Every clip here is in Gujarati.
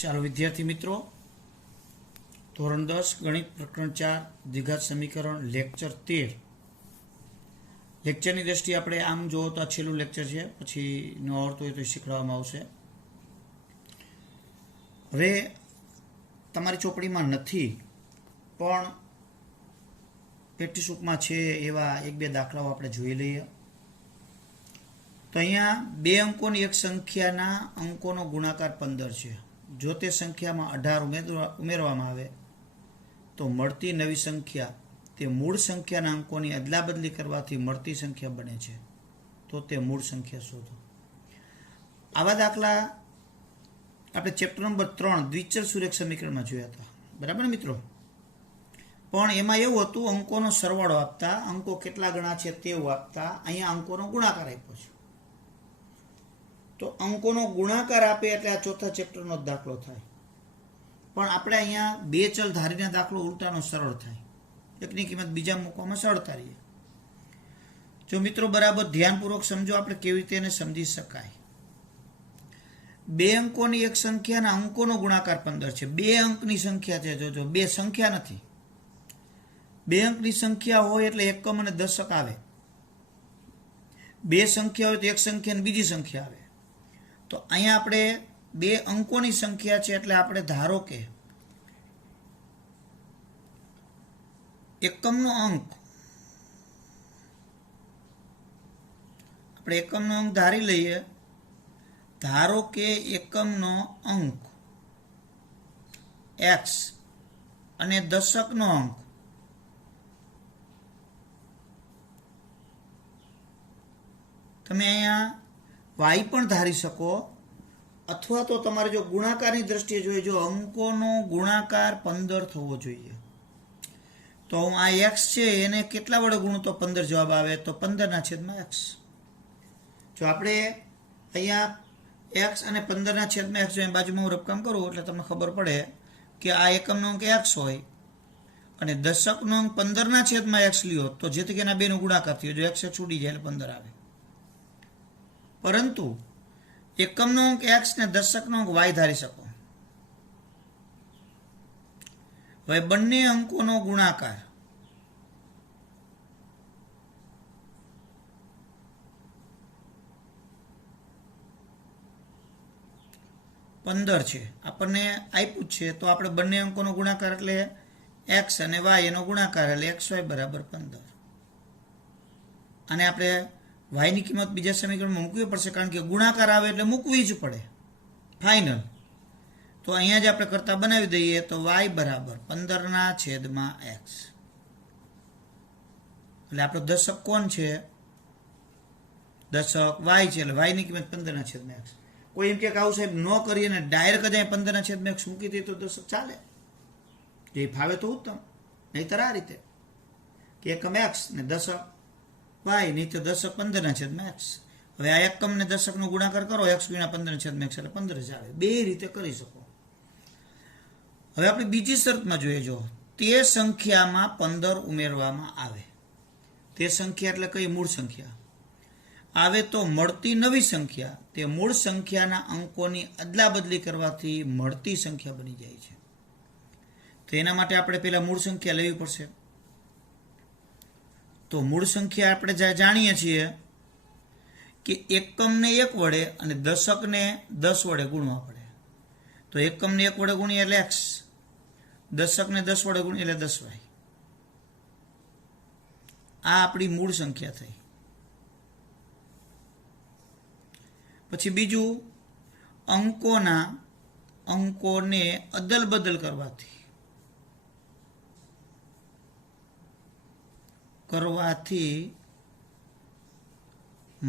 ચાલો વિદ્યાર્થી મિત્રો, ધોરણ 10 ગણિત પ્રકરણ 4 દ્વિઘાત સમીકરણ લેક્ચર 13. લેક્ચરની દ્રષ્ટિએ આપણે આમ જોવો તો આ છેલ્લું લેક્ચર છે, પછી નો આવડતું હોય તો શીખવાડવામાં આવશે. હવે તમારી ચોપડીમાં નથી પણ પેટીસુકમાં છે એવા એક બે દાખલાઓ આપણે જોઈ લઈએ. તો અહીંયા 2 અંકોની એક સંખ્યાના અંકોનો ગુણાકાર 15 છે. જો તે સંખ્યામાં 18 ઉમેરવામાં આવે તો મળતી નવી સંખ્યા તે મૂળ સંખ્યાના અંકોની અદલાબદલી કરવાથી મળતી સંખ્યા બને છે. તો તે મૂળ સંખ્યા શોધો. આવા દાખલા આપણે ચેપ્ટર નંબર 3 દ્વિચલ સુરેખ સમીકરણમાં જોયા હતા, બરાબર ને મિત્રો? પણ એમાં એવું હતું, અંકોનો સરવાળો આપતા, અંકો કેટલા ગણા છે તેવું આપતા. અહીંયા અંકોનો ગુણાકાર આપ્યો છે. તો અંકોનો ગુણાકાર આપે એટલે આ ચોથા ચેપ્ટરનો જ દાખલો થાય. પણ આપણે અહીંયા 2 ચલ ધારીને દાખલો ઉલટાનો સરળ થાય. એકની કિંમત બીજા મૂકવામાં સરળતા રહીએ. જો મિત્રો બરાબર ધ્યાનપૂર્વક સમજો આપણે કેવી રીતે એને સમજી શકાય. 2 અંકોની એક સંખ્યાના અંકોનો ગુણાકાર 15 છે. 2 અંકની સંખ્યા છે. જોજો, 2 સંખ્યા નથી. 2 અંકની સંખ્યા હોય એટલે એકમ અને દશક આવે. 2 સંખ્યા હોય તો એક સંખ્યા અને બીજી સંખ્યા આવે. તો અહીંયા આપણે 2 અંકોની સંખ્યા છે એટલે આપણે ધારો કે એકમનો અંક, આપણે એકમનો અંક ધારી લઈએ. ધારો કે એકમનો અંક x અને દશકનો અંક તમે અહીંયા y પણ ધારી શકો, અથવા તો તમારે જો ગુણાકારની દ્રષ્ટિએ જોઈએ, જો અંકોનો ગુણાકાર 15 થવો જોઈએ, તો હું આ x છે એને કેટલા વડે ગુણું તો 15 જવાબ આવે, તો 15/x. જો આપણે અહીંયા x અને 15/x જો બાજુમાં હું રકમ કરું એટલે તમને ખબર પડે કે આ એકમનો અંક x હોય અને દશકનો અંક 15/x લ્યો, તો જેથી કે એના બેનો ગુણાકાર થયો. જો x છૂટી જાય એટલે 15 આવે. પરંતુ એકમનો અંક x ને દશકનો અંક y ધારી શકો. હવે બંને અંકોનો ગુણાકાર છે, આપણને આપ્યું છે. તો આપણે બંને અંકોનો ગુણાકાર એટલે x અને y એનો ગુણાકાર એટલે xy બરાબર 15. અને આપણે y ની કિંમત બીજા સમીકરણમાં મૂકવી પડશે, કારણ કે ગુણાકાર આવે એટલે મૂકવી જ પડે ફાઇનલ. તો અહીંયા જ આપણે કરતા બનાવી દઈએ તો y બરાબર 15/x. એટલે આપણો દશક કોણ છે? દશક y છે. એટલે y ની કિંમત 15/x. કોઈ એમ કે આવું સાહેબ ન કરીએ અને ડાયરેક્ટ જ 15/x મૂકી દઈએ તો દશક ચાલે, જે ફાવે તો ઉત્તમ. નહીતર આ રીતે કે એકમ x ને દશક y, નહીં તો દશક 15/x. હવે આ એકમ ને દશકનો ગુણાકાર કરો, x ગુણ્યા 15/x એટલે 15 જ આવે. બે રીતે કરી શકો. હવે આપણે બીજી શરતમાં જોઈએ, જો તે સંખ્યામાં 15 ઉમેરવામાં આવે, તે સંખ્યા એટલે કઈ? મૂળ સંખ્યા આવે તો મળતી નવી સંખ્યા તે મૂળ સંખ્યાના અંકોની અદલાબદલી કરવાથી મળતી સંખ્યા બની જાય છે. તો એના માટે આપણે પહેલા મૂળ સંખ્યા લેવી પડશે. તો મૂળ સંખ્યા આપણે જાણીએ છીએ કે એકમને 1 વડે અને દશકને 10 વડે ગુણવા પડે. તો એકમને 1 વડે ગુણીએ એટલે x, દશકને 10 વડે ગુણીએ એટલે 10y. આ આપણી મૂળ સંખ્યા થઈ. પછી બીજું, અંકોને અદલ બદલ કરવાથી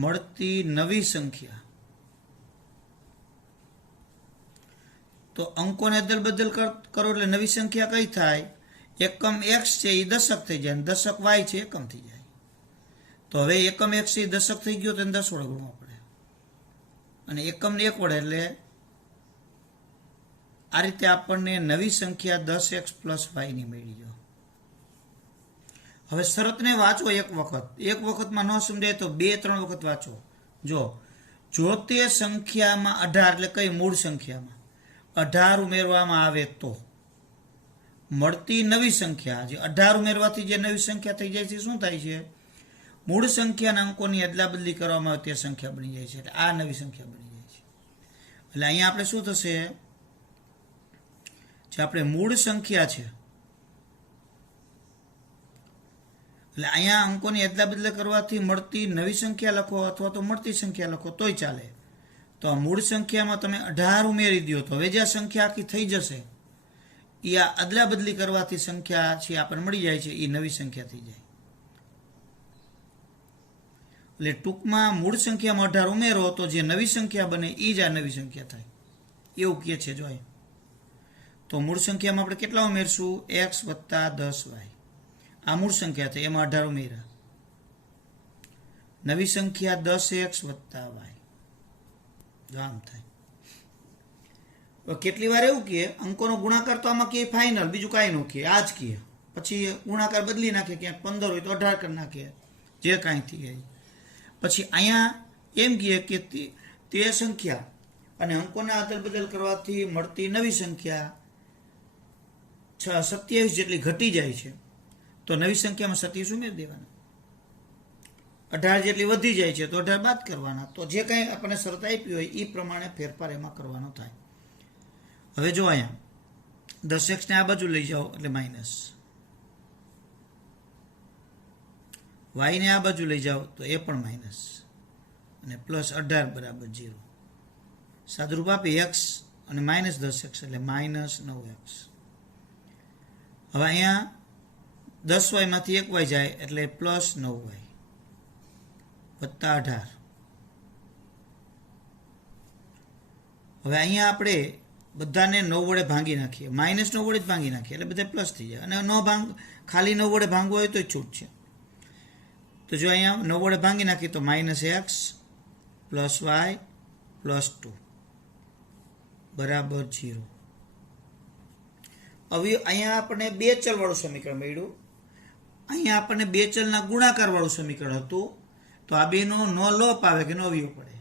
મળતી નવી સંખ્યા. તો અંકોને અદલ બદલ કરો એટલે નવી સંખ્યા કઈ થાય? એકમ x છે એ દશક થઈ જાય, દશક y છે એકમ થઈ જાય. તો હવે એકમ x છે એ દશક થઈ ગયો તો એને 10 વડે ગુણવા પડે, અને એકમને 1 વડે, એટલે આ રીતે આપણને નવી સંખ્યા 10x + y ની મળી ગયો. હવે શરતને વાંચો એક વખતમાં ન સમજાય તો 2-3 વખત વાંચો. જો તે સંખ્યામાં 18 એટલે કઈ? મૂળ સંખ્યામાં 18 ઉમેરવામાં આવે તો મળતી નવી સંખ્યા, જે 18 ઉમેરવાથી જે નવી સંખ્યા થઈ જાય છે શું થાય છે? મૂળ સંખ્યાના અંકોની અદલાબદલી કરવામાં આવે તે સંખ્યા બની જાય છે. એટલે આ નવી સંખ્યા બની જાય છે. એટલે અહીંયા આપણે શું થશે? જે આપણે મૂળ સંખ્યા છે, એટલે અહીંયા અંકોની અદલાબદલી કરવાથી મળતી નવી સંખ્યા લખો અથવા તો મળતી સંખ્યા લખો તોય ચાલે. તો મૂળ સંખ્યામાં તમે 18 ઉમેરી દો તો હવે જે સંખ્યા આખી થઈ જશે એ આ અદલાબદલી કરવાથી સંખ્યા છે આપણને મળી જાય છે, એ નવી સંખ્યા થઈ જાય. એટલે ટૂંકમાં મૂળ સંખ્યામાં 18 ઉમેરો તો જે નવી સંખ્યા બને એ જ આ નવી સંખ્યા થાય એવું કહે છે. જો તો મૂળ સંખ્યામાં આપણે કેટલા ઉમેરશું? x + 10y. આ મૂળ સંખ્યા થઈ, એમાં 18 ઉમેર્યા. નવી સંખ્યા 10x + y. આમ થાય. કેટલી વાર એવું કહે અંકોનો ગુણાકાર તો આમાં કે ફાઇનલ, બીજું કાંઈ ન કહે, આ જ કહે. પછી ગુણાકાર બદલી નાખે, ક્યાંક 15 હોય તો 18 કરી નાખે, જે કાંઈ થઈ જાય. પછી અહીંયા એમ કહે કે તે સંખ્યા અને અંકોના અદલ બદલ કરવાથી મળતી નવી સંખ્યા 27 જેટલી ઘટી જાય છે તો નવી સંખ્યામાં 27 ઉમેરી દેવાના. 18 જેટલી વધી જાય છે તો 18 બાદ કરવાના. તો જે કંઈ આપણને શરત આપી હોય એ પ્રમાણે ફેરફાર એમાં કરવાનો થાય. હવે જો અહીંયા 10x ને આ બાજુ લઈ જાઓ એટલે માઇનસ, y ને આ બાજુ લઈ જાઓ તો એ પણ માઇનસ, અને +18 = 0. સાદુરૂપ આપી x અને -10x એટલે -9x. હવે અહીંયા 10y માંથી 1y જાય એટલે +9y +18. હવે અહીંયા આપણે બધાને 9 વડે ભાંગી નાખીએ, -9 વડે જ ભાંગી નાખીએ એટલે બધા પ્લસ થઈ જાય. અને ખાલી 9 વડે ભાંગવું હોય તો છૂટ છે. તો જો અહીંયા 9 વડે ભાંગી નાખીએ તો -x + y + 2 = 0. હવે અહીંયા આપણને બે ચલવાળું સમીકરણ મળ્યું. અહીંયા આપણને બે ચલના ગુણાકારવાળું સમીકરણ હતું. તો આ બેનો ન લોપ આવે કે ન વિયોગ પડે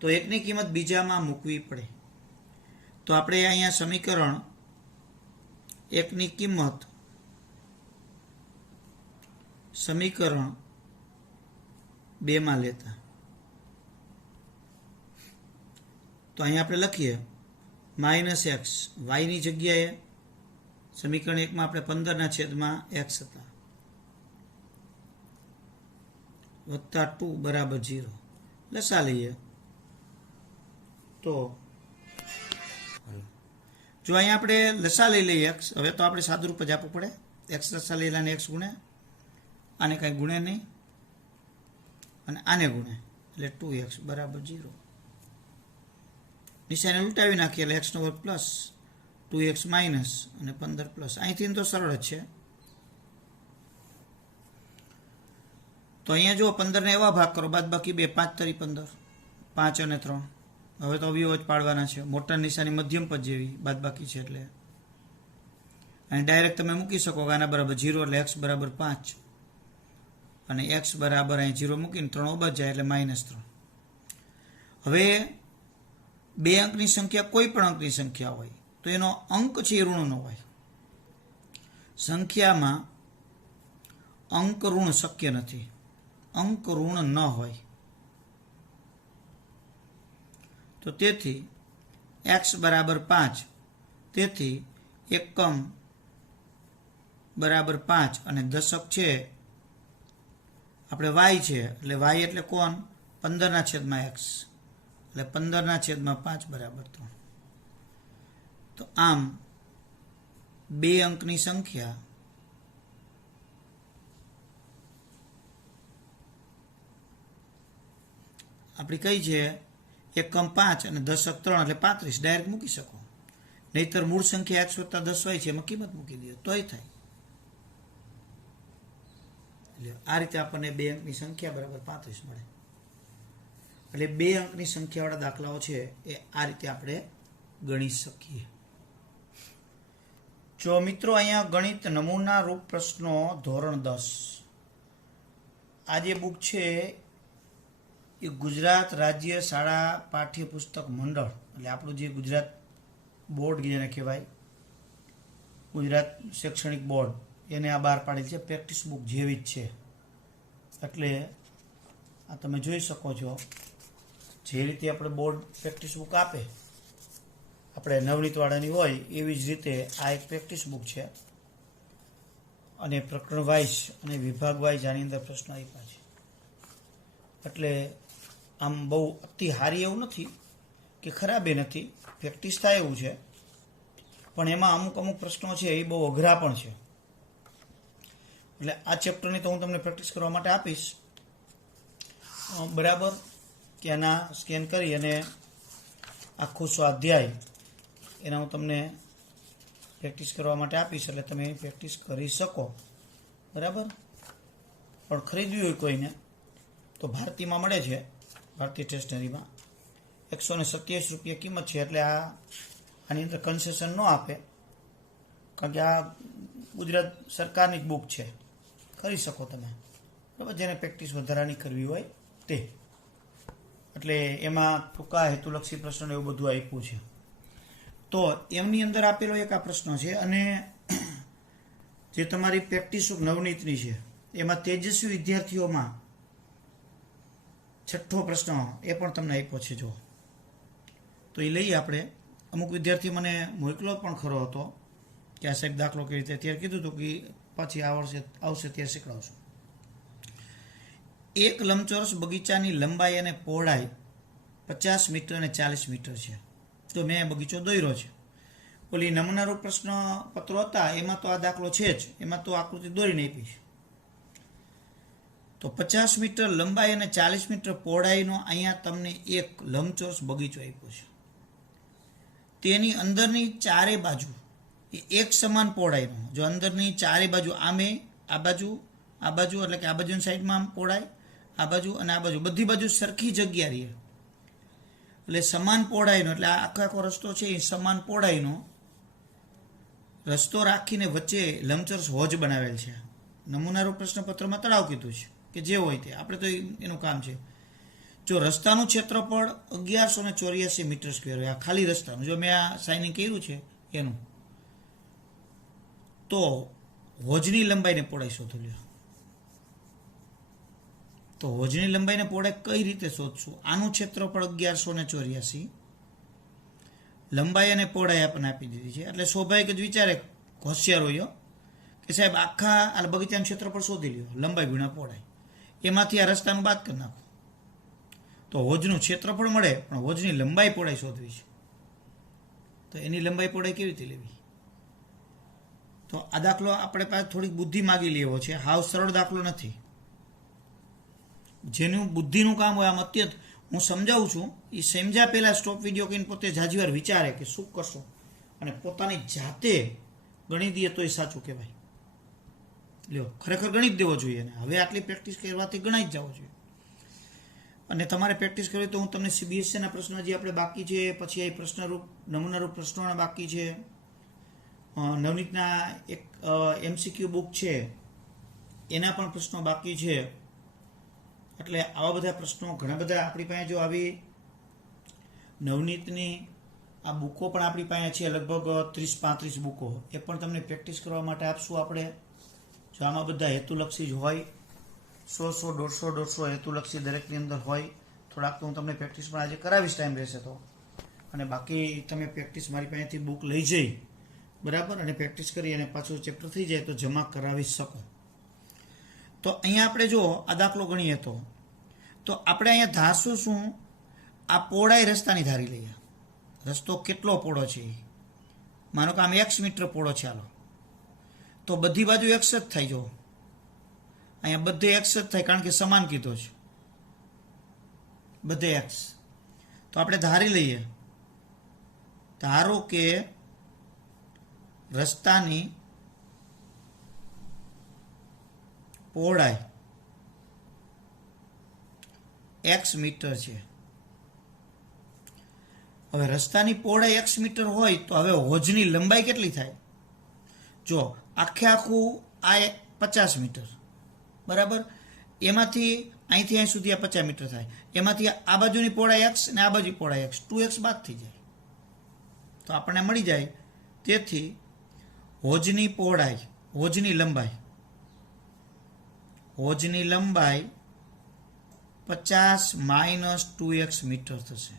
તો એકની કિંમત બીજામાં મૂકવી પડે. તો આપણે અહીંયા સમીકરણ એકની કિંમત સમીકરણ 2 માં લેતા. તો અહીંયા આપણે લખીએ -x y ની જગ્યાએ સમીકરણ 1 માં આપણે 15/x હતા +2 = 0 લસા લઈએ. તો જો અહીંયા આપણે લસા લઈ લઈએ x, હવે તો આપણે સાદુરૂપ જ આપવું પડે. x લસા લઈ લઈને x ગુણે, આને કાંઈ ગુણે નહીં અને આને ગુણે એટલે 2x = 0. નિશાને ઉલટાવી નાખીએ એટલે x² + 2x - અને 15 અહીંથી તો સરળ જ છે. તો અહીંયા જો 15 ને એવા ભાગ કરો, બાદબાકી 2, 5 તરી 15, 5 અને 3. હવે તો અવયવો જ પાડવાના છે. મોટા નિશાની મધ્યમ પદ જેવી બાદબાકી છે એટલે અને ડાયરેક્ટ તમે મૂકી શકો કે આના બરાબર 0 એટલે x = 5 અને x બરાબર અહીં 0 મૂકીને 3 બાદ જાય એટલે -3. હવે બે અંકની સંખ્યા કોઈ પણ અંકની સંખ્યા હોય તો એનો અંક છે એ ઋણનો હોય. સંખ્યામાં અંક ઋણ શક્ય નથી, અંક ઋણ ન હોય. તો તેથી x = 5, તેથી એકમ બરાબર 5 અને દશક છે આપણે y છે એટલે y એટલે કોણ? 15/x એટલે 15/5 = 3. તો આમ બે અંકની સંખ્યા આપણી કઈ છે? એકમ 5 અને દશક 3 એટલે 35 ડાયરેક્ટ મૂકી શકો. નહીતર મૂળ સંખ્યા x + 10y છે એમાં કિંમત મૂકી દો તોય થાય. એટલે આ રીતે આપણને બે અંકની સંખ્યા બરાબર 35 મળે. એટલે બે અંકની સંખ્યાવાળા દાખલાઓ છે એ આ રીતે આપણે ગણી શકીએ. જો મિત્રો અહીંયા ગણિત નમૂના રૂપ પ્રશ્નો ધોરણ 10 આ જે બુક છે એ ગુજરાત રાજ્ય શાળા પાઠ્યપુસ્તક મંડળ એટલે આપણું જે ગુજરાત બોર્ડ જેને કહેવાય, ગુજરાત શૈક્ષણિક બોર્ડ, એને આ બહાર પાડેલી છે. પ્રેક્ટિસ બુક જેવી જ છે. એટલે આ તમે જોઈ શકો છો, જે રીતે આપણે બોર્ડ પ્રેક્ટિસ બુક આપે આપણે નવનીતવાળાની હોય એવી જ રીતે આ એક પ્રેક્ટિસ બુક છે. અને પ્રકરણ વાઇઝ અને વિભાગ વાઇઝ આની અંદર પ્રશ્નો આપ્યા છે. એટલે આમ બહુ અતિ સારી એવું નથી કે ખરાબ એ નથી, પ્રેક્ટિસ થાય એવું છે. પણ એમાં અમુક પ્રશ્નો છે એ બહુ અઘરા પણ છે. એટલે આ ચેપ્ટરની તો હું તમને પ્રેક્ટિસ કરવા માટે આપીશ, બરાબર. કે આના સ્કેન કરી અને આખું સ્વાધ્યાય એના હું તમને પ્રેક્ટિસ કરવા માટે આપીશ, એટલે તમે પ્રેક્ટિસ કરી શકો, બરાબર. પણ ખરીદવી હોય કોઈને તો ભારતીમાં મળે છે, ભારતીય સ્ટેશનરીમાં. 127 રૂપિયા કિંમત છે. એટલે આની અંદર કન્સેશન ન આપે, કારણ કે આ ગુજરાત સરકારની જ બુક છે, કરી શકો તમે, બરાબર. જેને પ્રેક્ટિસ વધારાની કરવી હોય તે. એટલે એમાં ટૂંકા હેતુલક્ષી પ્રશ્નો એવું બધું આપ્યું છે. તો એમની અંદર આપેલો એક આ પ્રશ્ન છે. અને જે તમારી પ્રેક્ટિસ નવનીતની છે એમાં તેજસ્વી વિદ્યાર્થીઓમાં 6થો પ્રશ્ન એ પણ તમને આપ્યો છે. જો તો એ લઈએ આપણે. અમુક વિદ્યાર્થી મને મોકલો પણ ખરો હતો કે આ સાહેબ દાખલો કેવી રીતે, ત્યારે કીધું હતું કે પછી આ વર્ષે આવશે ત્યારે શીખવાડશું. એક લંબચોરસ બગીચાની લંબાઈ અને પહોળાઈ 50 મીટર અને 40 મીટર છે. તો મેં બગીચો દોર્યો છે. ઓલી નમૂનારૂપ પ્રશ્ન પત્રો હતા એમાં તો આ દાખલો છે જ, એમાં તો આકૃતિ દોરીને આપી છે. તો 50 મીટર લંબાઈ અને 40 મીટર પહોળાઈનો અહીંયા તમને એક લંબચોરસ બગીચો આપ્યો છે. તેની અંદરની ચારે બાજુ એક સમાન પહોળાઈનો, જો અંદરની ચારે બાજુ આમે આ બાજુ એટલે કે આ બાજુની સાઈડમાં પહોળાઈ, આ બાજુ અને આ બાજુ બધી બાજુ સરખી જગ્યા રહે, એટલે સમાન પહોળાઈનો, એટલે આ આખો રસ્તો છે એ સમાન પહોળાઈનો રસ્તો રાખીને વચ્ચે લંબચોરસ હોજ બનાવેલ છે. નમૂનારૂપ પ્રશ્નપત્રમાં તળાવ કીધું છે કે જે હોય તે, આપણે તો એનું કામ છે. જો રસ્તાનું ક્ષેત્રફળ 1184 મીટર સ્ક્વેર હોય, આ ખાલી રસ્તાનું, જો મેં આ સાઇનિંગ કર્યું છે એનું, તો હોજની લંબાઈને પહોળાઈ શોધો લ્યો. તો હોજની લંબાઈને પહોળાઈ કઈ રીતે શોધશું? આનું ક્ષેત્રફળ 1184, લંબાઈ અને પહોળાઈ આપણને આપી દીધી છે. એટલે સ્વાભાવિક જ વિચારે હોશિયાર હોય કે સાહેબ આખા આ બગીચાનું ક્ષેત્રફળ શોધી લ્યો, લંબાઈ ગુણ્યા પહોળાઈ, એમાંથી આ રસ્તાનું બાદ કરી નાખો તો હોજનું ક્ષેત્રફળ મળે. પણ હોજની લંબાઈ પહોળાઈ શોધવી છે, તો એની લંબાઈ પહોળાઈ કેવી રીતે લેવી? તો આ દાખલો આપણે પાસે થોડીક બુદ્ધિ માગી લેવો છે. હાવ સરળ દાખલો નથી. જેનું બુદ્ધિનું કામ હોય, આમ અત્યંત હું સમજાવું છું, એ સમજ્યા પહેલાં સ્ટોપ વિડીયો કહીને પોતે જાજીવાર વિચારે કે શું કરશો, અને પોતાની જાતે ગણી દઈએ તો એ સાચું કહેવાય. લ્યો, ખરેખર ગણી જ દેવો જોઈએ ને. હવે આટલી પ્રેક્ટિસ કરવાથી ગણાઈ જ જવો જોઈએ. અને તમારે પ્રેક્ટિસ કરવી તો હું તમને CBSEના પ્રશ્નો જે આપણે બાકી છે, પછી એ પ્રશ્નરૂપ નમૂનારૂપ પ્રશ્નોના બાકી છે, નવનીતના એક MCQ બુક છે એના પણ પ્રશ્નો બાકી છે. એટલે આવા બધા પ્રશ્નો ઘણા બધા આપણી પાસે, જો આવી નવનીતની આ બુકો પણ આપણી પાસે છે, લગભગ 30-35 બુકો, એ પણ તમને પ્રેક્ટિસ કરવા માટે આપશું આપણે. જો આમાં બધા હેતુલક્ષી જ હોય, 100-150 હેતુલક્ષી દરેકની અંદર હોય. થોડાક તો હું તમને પ્રેક્ટિસ પણ આજે કરાવીશ ટાઈમ રહેશે તો. અને બાકી તમે પ્રેક્ટિસ મારી પાસેથી બુક લઈ જઈ, બરાબર, અને પ્રેક્ટિસ કરી અને પાછું ચેપ્ટર થઈ જાય તો જમા કરાવી શકો. તો અહીંયા આપણે જો આ દાખલો ગણીએ તો આપણે અહીંયા ધારશું શું? આ પહોળાઈ રસ્તાની ધારી લઈએ. રસ્તો કેટલો પહોળો છે? માનો કે આમ x મીટર પહોળો છે. હાલો, તો બધી બાજુ x જ થાય. જો અહીંયા બધે x જ થાય, કારણ કે સમાન કીધો છે, બધે x. તો આપણે ધારી લઈએ, ધારો કે રસ્તાની પહોળાઈ x મીટર છે. હવે રસ્તાની પહોળાઈ x મીટર હોય તો હવે હોજની લંબાઈ કેટલી થાય? જો આખું આ 50 મીટર, બરાબર, એમાંથી અહીંથી અહીં સુધી આ 50 મીટર થાય, એમાંથી આ બાજુની પહોળાઈ x અને આ બાજુ પહોળાઈ x, 2x બાદ થઈ જાય. તો આપણને મળી જાય. તેથી હોજની પહોળાઈ, હોજની લંબાઈ 50 - 2x મીટર થશે.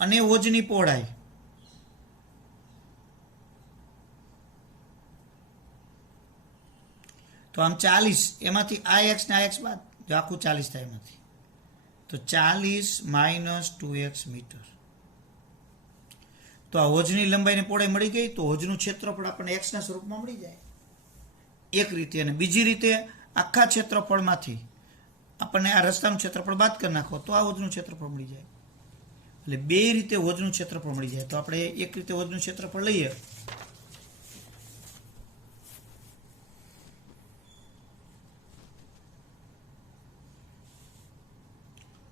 અને હોજની પહોળાઈ તો આમ 40, એમાંથી આ x ને આ x બાદ જો આખું 40 થાય એમાંથી, તો 40 - 2x મીટર. તો આ હોજની લંબાઈને પહોળાઈ મળી ગઈ. તો હોજનું ક્ષેત્રફળ આપણને x ના સ્વરૂપમાં મળી જાય એક રીતે. અને બીજી રીતે આખા ક્ષેત્રફળમાંથી આપણને આ રસ્તાનું ક્ષેત્રફળ બાદ કરી નાખો તો આ હોજનું ક્ષેત્રફળ મળી જાય. એટલે બે રીતે હોજનું ક્ષેત્રફળ મળી જાય. તો આપણે એક રીતે હોજનું ક્ષેત્રફળ લઈએ.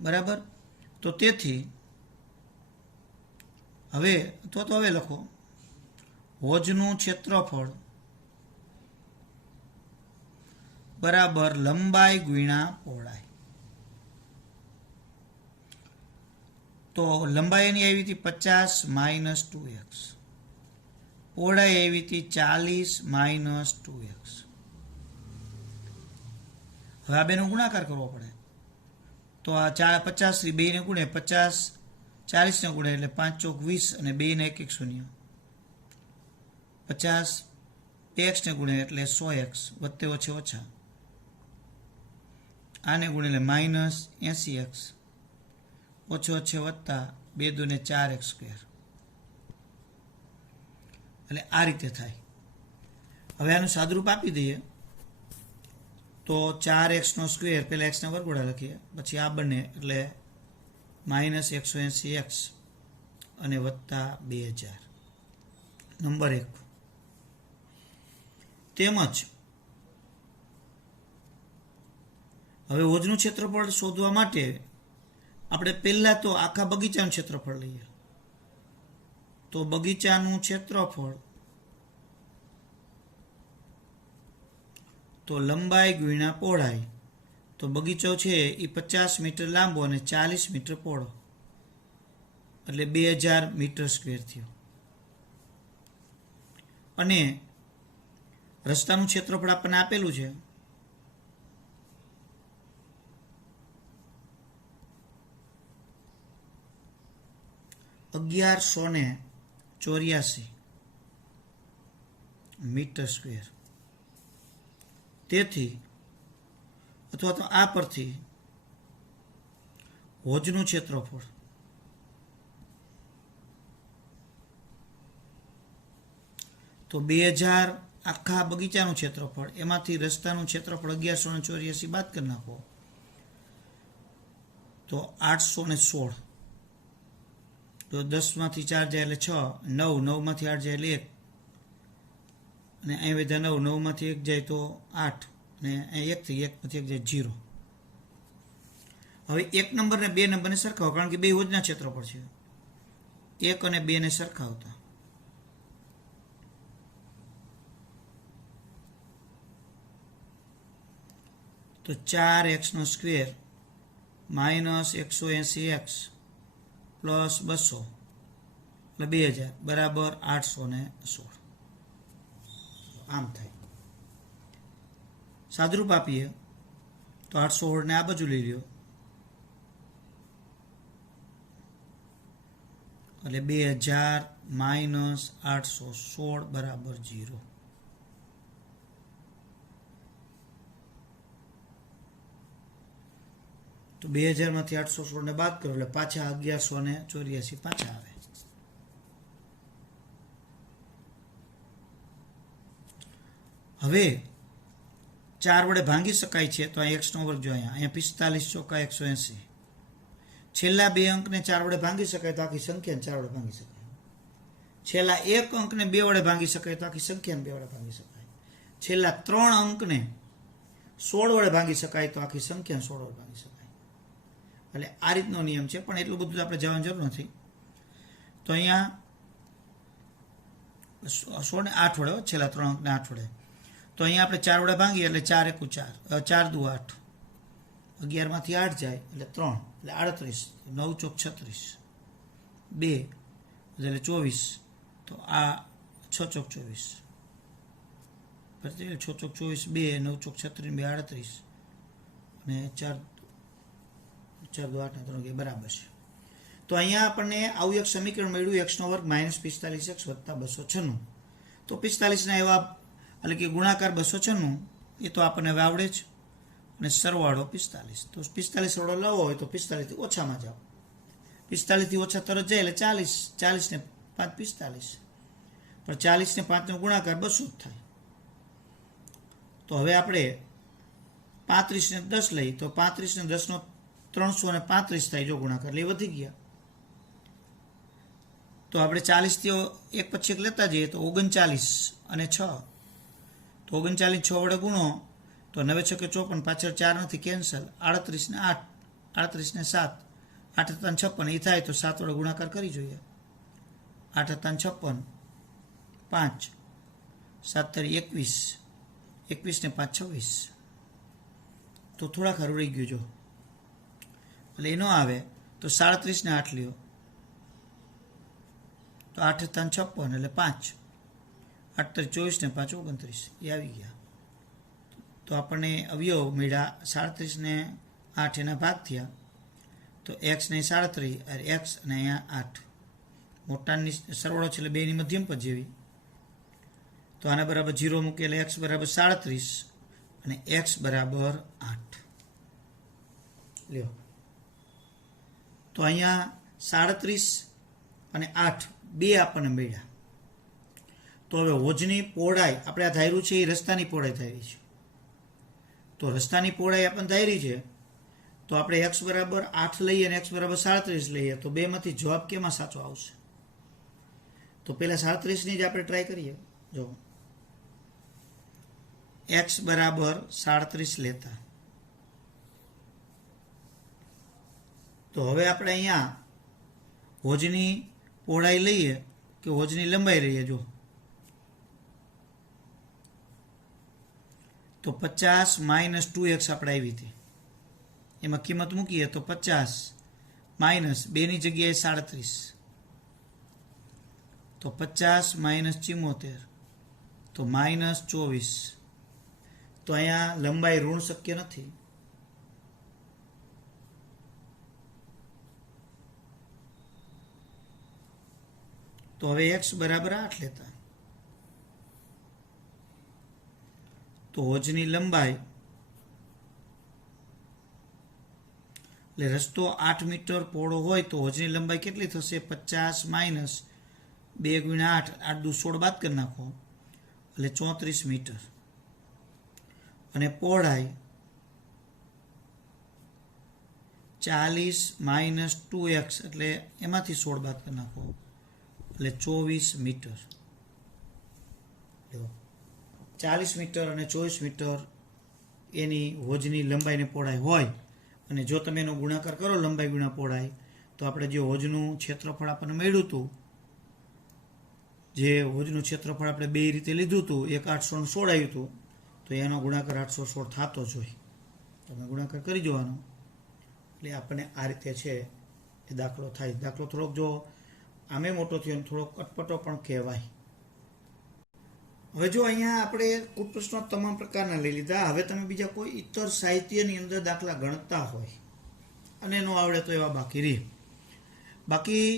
બરાબર. તો તેથી હવે હવે લખો હોજનું ક્ષેત્રફળ બરાબર લંબાઈ ગુણ્યા પહોળાઈ. તો લંબાઈ એની આવી હતી 50 - 2x, પહોળાઈ આવી હતી 40 - 2x. હવે આ બેનો ગુણાકાર કરવો પડે. તો આ 50 2 ને ગુણે 50, 40 ને ગુણે એટલે 5 ચોક 20 અને 2 ને 1 1 0. 50 2x ને ગુણે એટલે 100x વત્તે ઓછે ઓછા. આને ગુણે એટલે -80x ઓછે ઓછે વત્તા 2 2 ને 4x સ્ક્વેર. એટલે આ રીતે થાય. હવે આનું સાદુરૂપ આપી દઈએ. તો 4x નો સ્ક્વેર, પહેલા x ના વર્ગોડા લખીએ, પછી આ બંને એટલે -180x અને વત્તા 2000. નંબર 1. તેમજ હવે હોજનું ક્ષેત્રફળ શોધવા માટે આપણે પહેલા તો આખા બગીચાનું ક્ષેત્રફળ લઈએ. તો બગીચાનું ક્ષેત્રફળ તો લંબાઈ ગુણ્યા પહોળાઈ. તો બગીચો છે એ 50 મીટર લાંબો અને 40 મીટર પહોળો, એટલે 2000 મીટર સ્ક્વેર થયો. અને રસ્તાનું ક્ષેત્રફળ આપણને આપેલું છે 1184 મીટર સ્ક્વેર. તેથી અથવા તો આ પરથી હોજનું ક્ષેત્રફળ તો 2000 આખા બગીચાનું ક્ષેત્રફળ, એમાંથી રસ્તાનું ક્ષેત્રફળ 1184 બાદ કરી નાખો તો 816. તો 10 માંથી 4 જાય એટલે 6, 9, 9 માંથી 8 જાય એટલે 1, અને અહીં વધ્યા 9, 9 માંથી 1 જાય તો 8, અને અહીં 1 થી 1 માંથી 1 જાય 0. હવે 1 નંબર ને 2 નંબરને સરખાવો, કારણ કે બે હોજના ક્ષેત્રફળ છે. 1 અને 2 ને સરખાવતા તો 4x નો સ્ક્વેર -180x પ્લસ 200 એટલે 2000 બરાબર 816. આમ થાય. સાદુરૂપ આપીએ તો 816 ને આ બાજુ લઈ લ્યો એટલે 2000 - 816 બરાબર 0. તો 2000 માંથી 816 ને બાદ કરો એટલે પાછા 1184 પાછા આવે. હવે 4 વડે ભાંગી શકાય છે તો અહીં x નો વર્ગ જો અહીંયા 45 ચોકા 180. છેલ્લા બે અંકને 4 વડે ભાંગી શકાય તો આખી સંખ્યાને 4 વડે ભાંગી શકાય. છેલ્લા એક અંકને 2 વડે ભાંગી શકાય તો આખી સંખ્યાને 2 વડે ભાંગી શકાય. છેલ્લા 3 અંકને 16 વડે ભાંગી શકાય તો આખી સંખ્યાને 16 વડે ભાંગી શકાય. એટલે આ રીતનો નિયમ છે, પણ એટલું બધું આપણે જવાની જરૂર નથી. તો અહીંયા 16 ને 8 વડે, છેલ્લા 3 અંકને 8 વડે. તો અહીંયા આપણે 4 વડે ભાંગીએ એટલે 4 એકુ 4, 4 દુ 8, 11 માંથી 8 જાય એટલે 3 એટલે 38, 9 ચોક 36, 2 એટલે 24, તો આ 6 ચોક 24, પછી 6 ચોક 24, 2 9 ચોક 36, 2 38 અને 4 4 2 8 3 બરાબર છે. તો અહીંયા આપણને આવું એક સમીકરણ મળ્યું, x² -45x વત્તા 296. તો 45ના એવા એટલે કે ગુણાકાર 296 એ તો આપણને હવે આવડે જ, અને સરવાળો 45. તો 45 વાળો લાવવો હોય તો 45 થી ઓછામાં જાઓ, 45 થી ઓછા તરત જાય એટલે 40, 40 ને 5 45, પણ 40 ને 5 નો ગુણાકાર 200 જ થાય. તો હવે આપણે 35 ને 10 લઈ તો 35 ને 10 નો 335 થાય જો ગુણાકાર, એટલે વધી ગયા. તો આપણે 40 થી એક પછી એક લેતા જઈએ તો 39 અને 6, તો 39 6 વડે ગુણો તો 9 6 54, પાછળ 4 નથી કેન્સલ, 38 ને 8, 38 ને 7, 8 7 56 એ થાય તો 7 વડે ગુણાકાર કરી જોઈએ. 8 7 56, 5 7 21, 21 ને 5 26, તો થોડા ખરું રહી ગયું જો, એટલે એ ન આવે તો 37 ને 8 લ્યો તો 8 7 56 એટલે 5, 8 24 ને 5 29 એ આવી ગયા. તો આપણને અવયવ મળ્યા 37 ને 8 એના ભાગ થયા, તો x ને 37 અને x અને અહીંયા 8, મોટાની સરવાળો છે એટલે બેની મધ્યમ પદ જેવી. તો આના બરાબર 0 મૂકીએ એટલે x બરાબર 37 અને x બરાબર 8 લ્યો. તો અહીંયા 37 અને 8 બે આપણને મળ્યા. તો હવે હોજની પહોળાઈ આપણે આ ધાર્યું છે એ રસ્તાની પહોળાઈ ધારી છે. તો રસ્તાની પહોળાઈ આપણને ધારી છે, તો આપણે x બરાબર 8 લઈએ અને x બરાબર 37 લઈએ તો બેમાંથી જવાબ કેમાં સાચો આવશે? તો પહેલા 37ની જ આપણે ટ્રાય કરીએ. જો x બરાબર 37 લેતા, તો હવે આપણે અહીંયા હોજની પહોળાઈ લઈએ કે હોજની લંબાઈ લઈએ, જો તો 50 - 2x આપણે આવી હતી, એમાં કિંમત મૂકીએ તો 50 માઇનસ 2 ની જગ્યાએ 37, તો 50 - 74 તો -24. તો અહીંયા લંબાઈ ઋણ શક્ય નથી, તો હવે x બરાબર 8 લેતા, તો હોજની લંબાઈ એટલે રસ્તો 8 મીટર પહોળો હોય તો હોજની લંબાઈ કેટલી થશે? 50 માઇનસ 2 ગુણ્યા 8, 8 દુ 16 બાદ કરી નાખો એટલે 34 મીટર, અને પહોળાઈ 40 માઇનસ 2x એટલે એમાંથી 16 બાદ કરી નાખો એટલે 24 મીટર. 40 મીટર અને 24 મીટર એની હોજની લંબાઈ ને પહોળાઈ હોય, અને જો તમે એનો ગુણાકાર કરો લંબાઈ ગુણ્યા પહોળાઈ, તો આપણે જે હોજનું ક્ષેત્રફળ આપણને મળ્યું હતું, જે હોજનું ક્ષેત્રફળ આપણે બે રીતે લીધું હતું, એક 816 આવ્યું હતું, તો એનો ગુણાકાર 816 થતો જ હોય. તમે ગુણાકાર કરી જોવાનો એટલે આપણને આ રીતે છે એ દાખલો થાય. દાખલો થોડોક જો આમે મોટો થયો થોડોક અટપટો પણ કહેવાય. હવે જો અહીંયા આપણે કુલ પ્રશ્નો તમામ પ્રકારના લઈ લીધા. હવે તમે બીજા કોઈ ઇતર સાહિત્યની અંદર દાખલા ગણતા હોય અને ન આવડે તો એવા બાકી રહે. બાકી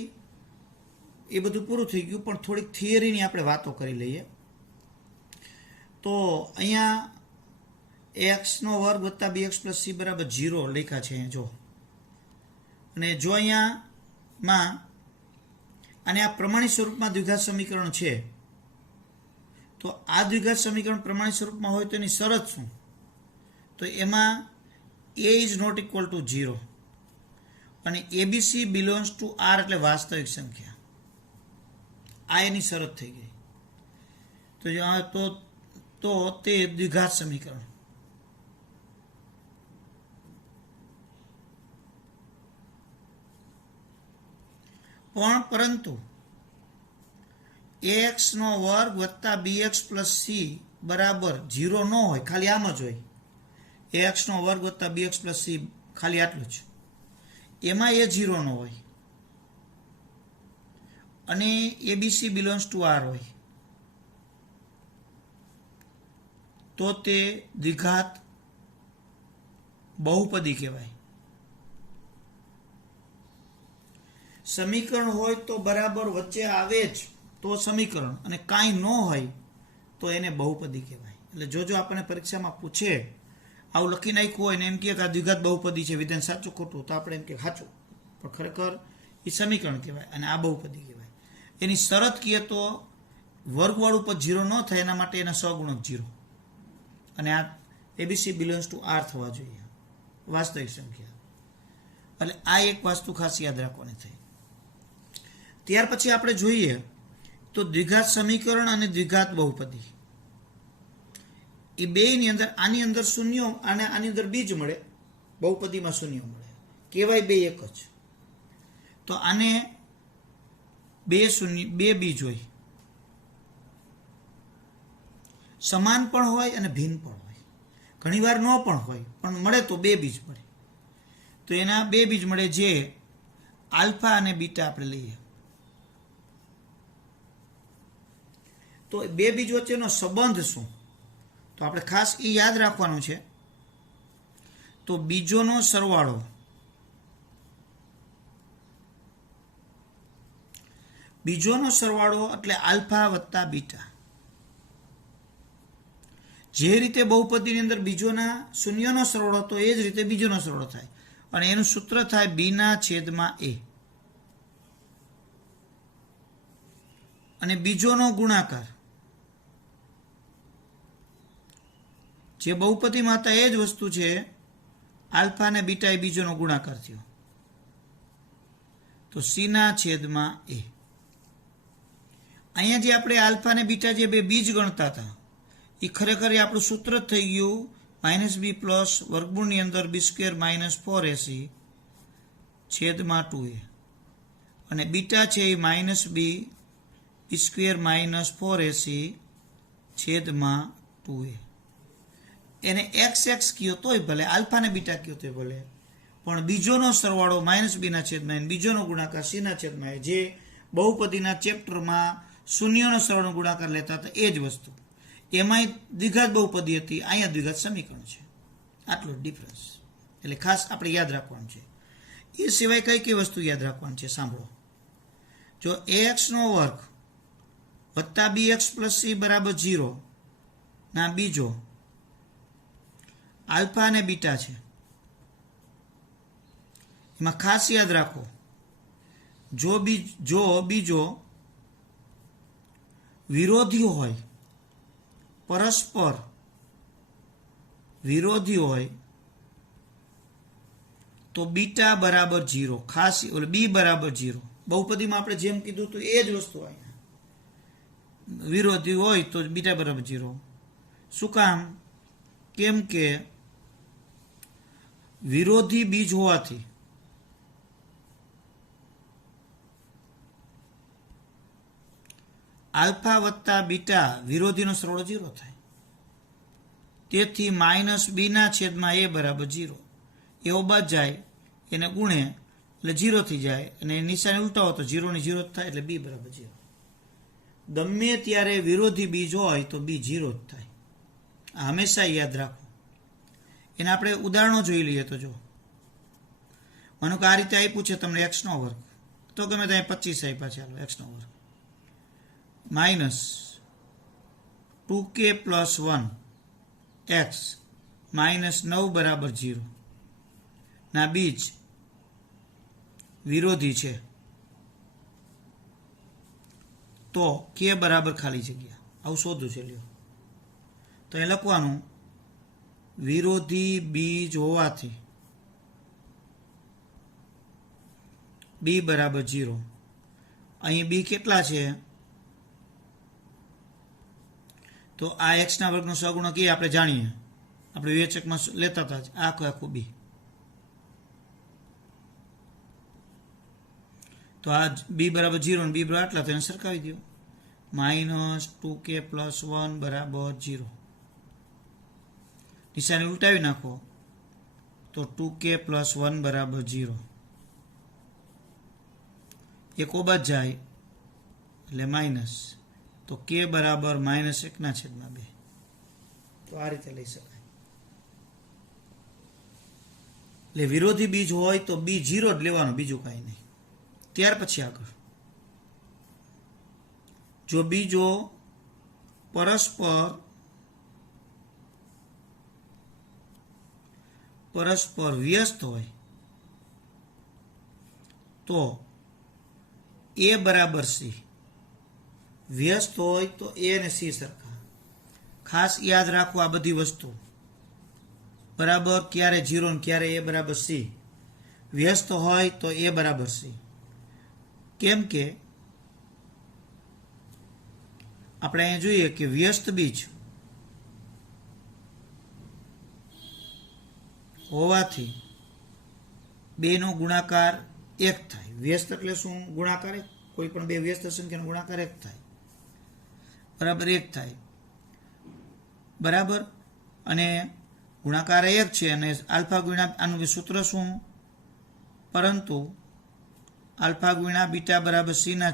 એ બધું પૂરું થઈ ગયું, પણ થોડીક થિયરીની આપણે વાતો કરી લઈએ. તો અહીંયા x² + bx + c બરાબર 0 લખ્યા છે જો, અને જો અહીંયામાં અને આ પ્રમાણિત સ્વરૂપમાં દ્વિઘાત સમીકરણ છે, તો આ દ્વિઘાત સમીકરણ પ્રમાણિત સ્વરૂપમાં હોય તો એની શરત શું? તો એમાં a is not equal to 0 અને abc belongs to r એટલે વાસ્તવિક સંખ્યા. આ એની શરત થઈ ગઈ. તો તે દ્વિઘાત સમીકરણ. પણ પરંતુ x² + bx + c બરાબર 0 ન હોય, ખાલી આમ જ હોય, x² + bx + c ખાલી આટલું જ, એમાં એ 0 ન હોય, અને એબીસી બિલોંગ્સ ટુ આર હોય તો તે દ્વિઘાત બહુપદી કહેવાય. સમીકરણ હોય તો બરાબર વચ્ચે આવે જ તો સમીકરણ, અને કાંઈ ન હોય તો એને બહુપદી કહેવાય. એટલે જો આપણને પરીક્ષામાં પૂછે આવું લખી નાખ્યું હોય ને એમ કહે કે આ દ્વિઘાત બહુપદી છે, વિધાન સાચું ખોટું, તો આપણે એમ કે સાચું, પણ ખરેખર એ સમીકરણ કહેવાય અને આ બહુપદી કહેવાય. એની શરત કહીએ તો વર્ગવાળું પર 0 ન થાય એના માટે એના સહગુણક 0, અને આ એબીસી બિલોંગ્સ ટુ આર થવા જોઈએ, વાસ્તવિક સંખ્યા. એટલે આ એક વસ્તુ ખાસ યાદ રાખવાની થઈ. ત્યાર પછી આપણે જોઈએ તો દ્વિઘાત સમીકરણ અને દ્વિઘાત બહુપદી એ બેની અંદર, આની અંદર શૂન્યો અને આની અંદર બીજ મળે, બહુપદીમાં શૂન્યો મળે, કહેવાય બે એક જ. તો આને બે બીજ હોય, સમાન પણ હોય અને ભિન્ન પણ હોય, ઘણીવાર ન પણ હોય, પણ મળે તો બે બીજ મળે. તો એના બે બીજ મળે જે આલ્ફા અને બીટા આપણે લઈએ. તો બે બીજ વચ્ચેનો સંબંધ શું, તો આપણે ખાસ એ યાદ રાખવાનું છે. તો બીજોનો સરવાળો એટલે આલ્ફા વત્તા બીટા. જે રીતે બહુપદીની અંદર બીજોના શૂન્યનો સરવાળો હતો એ જ રીતે બીજોનો સરવાળો થાય, અને એનું સૂત્ર થાય બીના છેદમાં એ. અને બીજોનો ગુણાકાર જે બહુપદીમાં હતા એ જ વસ્તુ છે, આલ્ફા અને બીટા એ બીજોનો ગુણાકાર થયો, તો સીના છેદમાં એ. અહીંયા જે આપણે આલ્ફા અને બીટા જે બે બીજ ગણતા હતા એ ખરેખર આપણું સૂત્ર થઈ ગયું -b પ્લસ વર્ગમૂળની અંદર b² -4ac છેદમાં 2a, અને બીટા છે એ -b² -4ac છેદમાં 2a. એને x કયો તોય ભલે, આલ્ફા ને બીટા કયો તોય ભલે, પણ બીજોનો સરવાળો -b ના છેદમાં, બીજોનો ગુણાકાર c ના છેદમાં, જે બહુપદીના ચેપ્ટરમાં શૂન્યનો સરવાળો ગુણાકાર લેતા હતા એ જ વસ્તુ. એમાંય દ્વિઘાત બહુપદી હતી, અહીંયા દ્વિઘાત સમીકરણ છે. આટલો ડિફરન્સ. એટલે ખાસ આપણે યાદ રાખવાનું છે. એ સિવાય કઈ કઈ વસ્તુ યાદ રાખવાની છે સાંભળો. જો ax² વત્તા bx પ્લસ c બરાબર 0 ના બીજો આલ્ફા અને બીટા છે, એમાં ખાસ યાદ રાખો જો બીજો વિરોધી હોય, પરસ્પર વિરોધી હોય તો બીટા બરાબર 0, ખાસ બી બરાબર 0. બહુપદીમાં આપણે જેમ કીધું હતું એ જ વસ્તુ અહીંયા વિરોધી હોય તો બીટા બરાબર 0. શું કામ? કેમ કે વિરોધી બીજ હોવાથી આલ્ફા વત્તા બીટા વિરોધીનો સરવાળો 0 થાય. તેથી -b ના છેદમાં a બરાબર 0. એવો બાદ જાય એને ગુણે એટલે 0 થઈ જાય, અને નિશાની ઉલટાવો તો 0 ની 0 થાય, એટલે b બરાબર 0. ગમે ત્યારે વિરોધી બીજ હોય તો b 0 જ થાય. આ હંમેશા યાદ રાખો. એને આપણે ઉદાહરણો જોઈ લઈએ. તો જો માનો કે આ રીતે આપ્યું છે તમને x² તો ગમે ત્યાં 25 આપ્યા છે, હાલો x² -2k + 1 x -9 બરાબર 0 ના બીજ વિરોધી છે, તો k બરાબર ખાલી જગ્યા આવું શોધું છે. લ્યો તો એ લખવાનું વિરોધી બીજ હોવાથી b બરાબર 0. અહીં b કેટલા છે? તો આ x² નો સહગુણક એ આપણે જાણીએ, આપણે વિવેચકમાં લેતા હતા જ, આખું b. તો આ b બરાબર 0 અને b બરાબર આટલા, તો એને સરખાવી દો. -2k + 1 બરાબર 0. નિશાની ઉલટાવી નાખો તો 2k + 1 બરાબર 0. એક બાદ જાય એટલે માઇનસ, તો કે બરાબર -1/2. તો આ રીતે લઈ શકાય. એટલે વિરોધી બીજ હોય તો બી 0 જ લેવાનું, બીજું કાંઈ નહીં. ત્યાર પછી આગળ જો બીજો પરસ્પર વ્યસ્ત હોય તો એ બરાબર સી. વ્યસ્ત હોય તો એ અને સી સરખા. ખાસ યાદ રાખો આ બધી વસ્તુ, બરાબર. ક્યારે 0 ને ક્યારે એ બરાબર સી. વ્યસ્ત હોય તો એ બરાબર સી. કેમ કે આપણે અહીંયા જોઈએ કે વ્યસ્ત બીજ હોવાથી 2 નો ગુણાકાર 1 થાય. વ્યસ્ત એટલે શું? ગુણાકાર 1. કોઈ પણ 2 વ્યસ્ત સંખ્યાનો ગુણાકાર 1 થાય, બરાબર 1 થાય, બરાબર. અને ગુણાકાર 1 છે અને આલ્ફા ગુણ્યા આનું સૂત્ર શું? પરંતુ આલ્ફા ગુણ્યા બીટા બરાબર સી/a.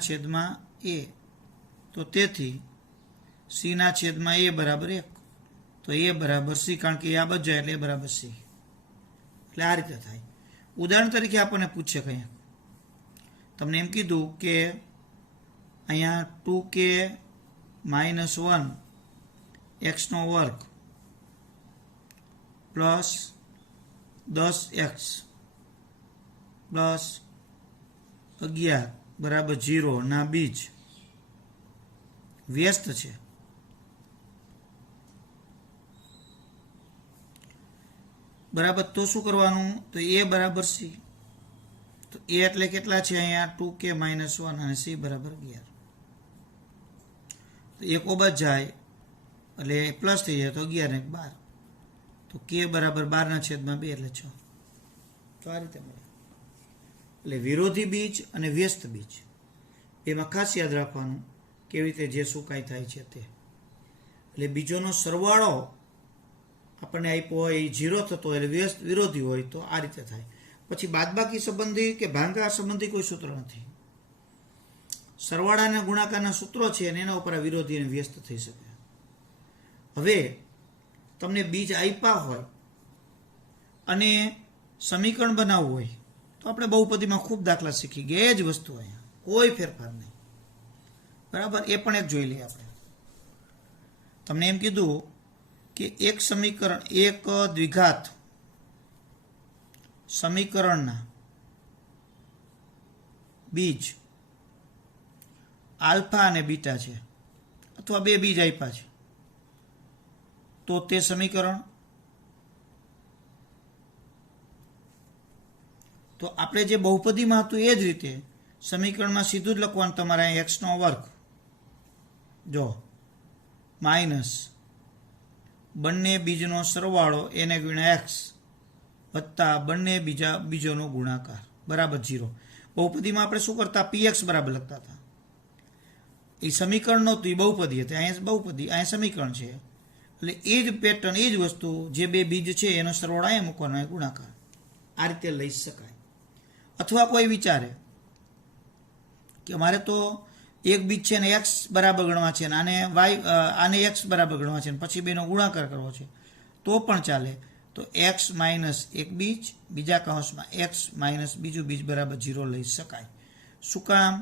તો તેથી સી/a બરાબર 1. તો એ બરાબર સી, કારણ કે આ બચ જાય એટલે એ બરાબર સી. એટલે આ રીતે થાય. ઉદાહરણ તરીકે આપણને પૂછે કંઈક, તમને એમ કીધું કે અહીંયા 2k - 1 x² plus 10x plus 11 બરાબર 0 ના બીજ વ્યસ્ત છે. બરાબર. તો શું કરવાનું? તો એ બરાબર સી. તો એ એટલે કેટલા છે અહીંયા? 2k - 1 અને સી બરાબર 11. તો એક ઓબજ જાય એટલે પ્લસ થઈ જાય, તો 11 ને 12. તો કે બરાબર 12/2 એટલે 6. તો આ રીતે મળે. એટલે વિરોધી બીજ અને વ્યસ્ત બીજ એમાં ખાસ યાદ રાખવાનું કેવી રીતે જે શું કાંઈ થાય છે તે. એટલે બીજોનો સરવાળો આપણને આપ્યો હોય એ 0 થતો હોય એટલે વ્યસ્ત વિરોધી હોય તો આ રીતે થાય. પછી બાદબાકી સંબંધી કે ભાગાકાર સંબંધી કોઈ સૂત્ર નથી. સરવાળા અને ગુણાકારના સૂત્રો છે અને એના ઉપર આ વિરોધી અને વ્યસ્ત થઈ શકે. હવે તમને બીજ આપ્યા હોય અને સમીકરણ બનાવવું હોય તો આપણે બહુપદીમાં ખૂબ દાખલા શીખી ગયા. એ જ વસ્તુ અહીંયા કોઈ ફેરફાર નહીં, બરાબર. એ પણ એક જોઈ લઈએ આપણે. તમને એમ કીધું કે એક સમીકરણ, એક દ્વિઘાત સમીકરણના બીજ આલ્ફા અને બીટા છે, અથવા 2 બીજ આપ્યા છે, તો તે સમીકરણ, તો આપણે જે બહુપદીમાં હતું એ જ રીતે સમીકરણમાં સીધું જ લખવાનું તમારે અહીં x², જો માઇનસ બંને બીજનો સરવાળો એને ગુણ્યા x વત્તા બંને બીજોનો ગુણાકાર બરાબર 0. બહુપદીમાં આપણે શું કરતા? px બરાબર લખતા હતા. એ સમીકરણ નહોતું, એ બહુપદી હતી. અહીંયા બહુપદી, અહીંયા સમીકરણ છે. એટલે એ જ પેટર્ન, એ જ વસ્તુ, જે 2 બીજ છે એનો સરવાળો અહીંયા મૂકવાનો, એ ગુણાકાર. આ રીતે લઈ શકાય. અથવા કોઈ વિચારે કે મારે તો એક બીજ છે ને x બરાબર ગણવા છે, આને x બરાબર ગણવા છે, પછી 2નો ગુણાકાર કરવો છે, તો પણ ચાલે. તો x - એક બીજ, બીજા કૌંસમાં x - બીજું બીજ બરાબર 0 લઈ શકાય. શું કામ?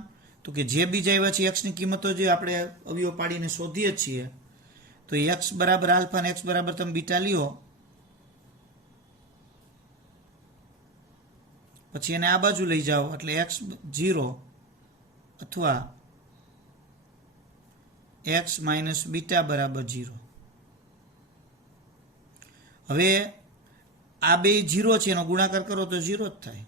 તો કે જે બીજ આવ્યા છે એક્સની કિંમતો જે આપણે અવયવ પાડીને શોધીએ છીએ, તો x બરાબર આલ્ફા અને x બરાબર તમે બીટા લ્યો, પછી એને આ બાજુ લઈ જાઓ એટલે x 0 અથવા x - બીટા બરાબર 0. હવે આ 2 0 છે, એનો ગુણાકાર કરો તો 0 જ થાય.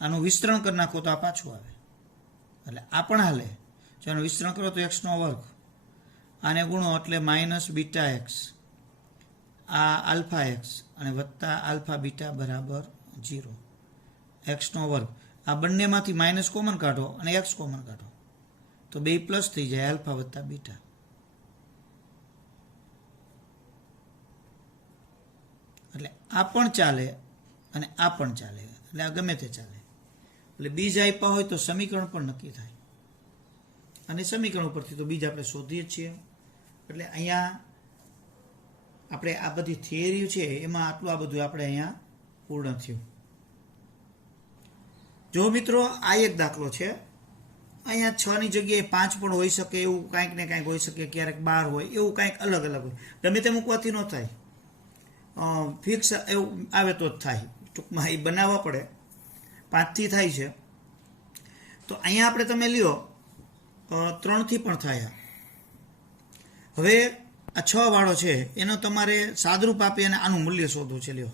આનું વિસ્તરણ કરી નાખો તો આ પાછું આવે, એટલે આ પણ હાલે. જો આનું વિસ્તરણ કરો તો x², આને ગુણો એટલે -βx, આ આલ્ફા x અને વત્તા આલ્ફા બીટા બરાબર 0, x². આ બંનેમાંથી માઇનસ કોમન કાઢો અને x કોમન કાઢો તો 2 પ્લસ થઈ જાય, આલ્ફા વત્તા બીટા. એટલે આ પણ ચાલે અને આ પણ ચાલે, એટલે આ ગમે તે ચાલે. એટલે બીજ આપ્યા હોય તો સમીકરણ પણ નક્કી થાય, અને સમીકરણ ઉપરથી તો બીજ આપણે શોધીએ જ છીએ. એટલે અહીંયા આપણે આ બધી થિયરી છે એમાં આટલું આ બધું આપણે અહીંયા પૂર્ણ થયું. જો મિત્રો આ એક દાખલો છે, અહીંયા 6 ની જગ્યાએ 5 પણ હોઈ શકે, એવું કાંઈક ને કાંઈક હોઈ શકે, ક્યારેક 12 હોય, એવું કાંઈક અલગ અલગ હોય, ગમે તે મૂકવાથી ન થાય, ફિક્સ એવું આવે તો જ થાય. ટૂંકમાં એ બનાવવા પડે, 5થી થાય છે. તો અહીંયા આપણે તમે લ્યો 3થી પણ થાય. હવે આ 6 વાળો છે એનો તમારે સાદરૂપ આપી અને આનું મૂલ્ય શોધવું છે. લ્યો,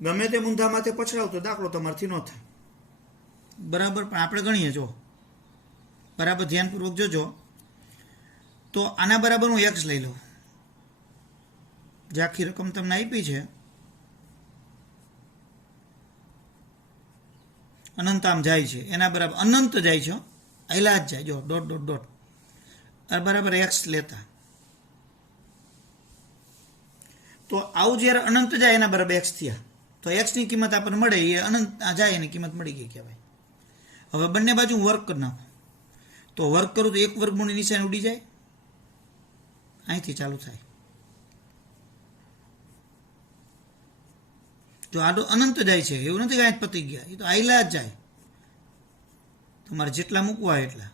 ગમે તે મૂંધા માથે પછડાવતો દાખલો તમારથી ન થાય, બરાબર. પણ આપણે ગણીએ, જો બરાબર ધ્યાનપૂર્વક જોજો. તો આના બરાબર હું x લઈ લઉં, જે આખી રકમ તમને આપી છે, અનંત આમ જાય છે, એના બરાબર અનંત જાય છે, આયલા જ જાય, જો ડોટ ડોટ ડોટ, બરાબર x લેતા. તો આવું જ્યારે અનંત જાય એના બરાબર x થયા, તો x ની કિંમત આપણને મળે એ અનંત જાય એની કિંમત મળી ગઈ કહેવાય. હવે બંને બાજુ વર્ક કરી નાખો, તો વર્ક કરું તો 1 વર્ગમૂળની નિશાની ઉડી જાય, અહીંથી ચાલુ થાય. જો આડો અનંત જાય છે, એવું નથી કાંઈ પતી ગયા, એ તો આયલા જ જાય, તમારે જેટલા મૂકવા એટલા.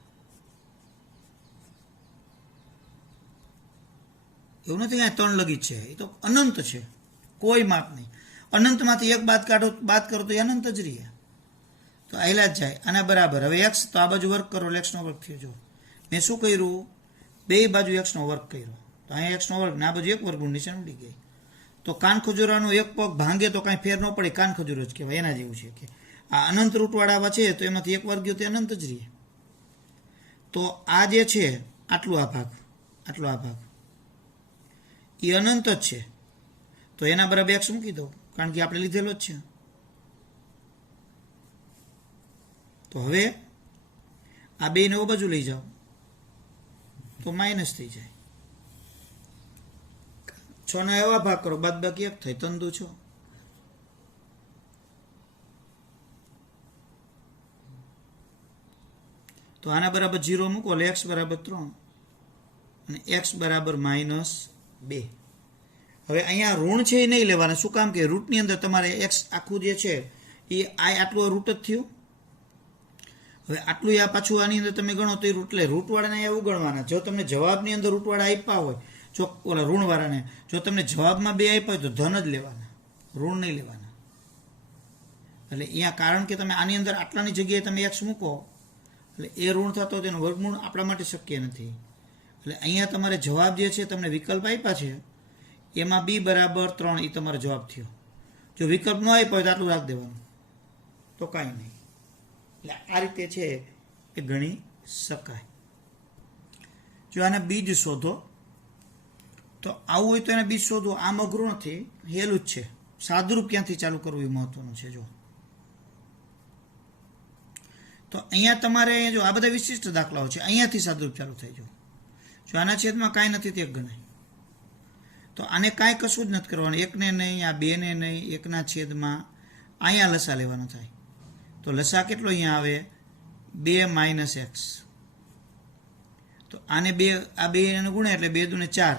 એવું નથી કાંઈ 3 લગી જ છે, એ તો અનંત છે, કોઈ માપ નહીં. અનંતમાંથી 1 બાદ કરો તો એ અનંત જ રહે, તો આયલા જ જાય. આના બરાબર હવે x, તો આ બાજુ વર્ક કરો એટલે x નો વર્ક થયો. જો મેં શું કર્યું, બે બાજુ x નો વર્ક કર્યો, તો અહીંયા x નો વર્ગ ને આ બાજુ 1 વર્ગમૂળ નિશાન ઉડી ગઈ. તો કાન ખજૂરાનો એક પગ ભાંગે તો કાંઈ ફેર ન પડે, કાન ખજૂરો જ કહેવાય. એના જેવું છે કે આ અનંત રૂટવાળા છે, તો એમાંથી 1 વર્ગ ગયો તે અનંત જ રહે. તો આ જે છે આટલો આ ભાગ એ અનંત જ છે, તો એના બરાબર x મૂકી દો, કારણ કે આપણે લીધેલો જ છે. તો હવે આ બેને ઓ બાજુ લઈ જાઓ તો માઇનસ થઈ જાય. 6 નો એવા ભાગ કરો, બાદ બાકી 1 થાય, તંદુ 6. તો આના બરાબર 0 મૂકો એટલે x બરાબર 3 અને x બરાબર -2. હવે અહીંયા ઋણ છે એ નહીં લેવાના. શું કામ કે રૂટની અંદર તમારે x આખું જે છે એ આટલું રૂટ જ થયું. હવે આટલું આ પાછું આની અંદર તમે ગણો તો એ રૂટ, એટલે રૂટવાળાને એવું ગણવાના. જો તમને જવાબની અંદર રૂટવાળા આપ્યા હોય, જો ઓલા ઋણવાળાને, જો તમને જવાબમાં 2 આપ્યા હોય તો ધન જ લેવાના, ઋણ નહીં લેવાના. એટલે અહીંયા કારણ કે તમે આની અંદર આટલાની જગ્યાએ તમે x મૂકો એટલે એ ઋણ થતો તેનું વર્ગમૂળ આપણા માટે શક્ય નથી. એટલે અહીંયા તમારે જવાબ જે છે તમને વિકલ્પ આપ્યા છે એમાં b બરાબર 3 એ તમારો જવાબ થયો. જો વિકલ્પ ન આપ્યો હોય તો આટલું રાખી દેવાનું, તો કાંઈ નહીં. એટલે આ રીતે છે એ ગણી શકાય. જો આને બીજ શોધો, તો આવું હોય તો એને બીજ શોધવું આમ અઘરું નથી, હેલું જ છે. સાદુરૂપ ક્યાંથી ચાલુ કરવું એ મહત્વનું છે. જો તો અહીંયા તમારે જો આ બધા વિશિષ્ટ દાખલાઓ છે, અહીંયાથી સાદુરૂપ ચાલુ થાય. જો આના છેદમાં કાંઈ નથી તે ગણાય, તો આને કાંઈ કશું જ નથી કરવાનું, 1 ને નહીં, આ 2 ને નહીં, 1 છેદમાં અહીંયા લસા લેવાનો થાય. તો લસા કેટલો અહીંયા આવે 2 - x. તો આને 2 આ 2 ગુણે એટલે 2 દુને 4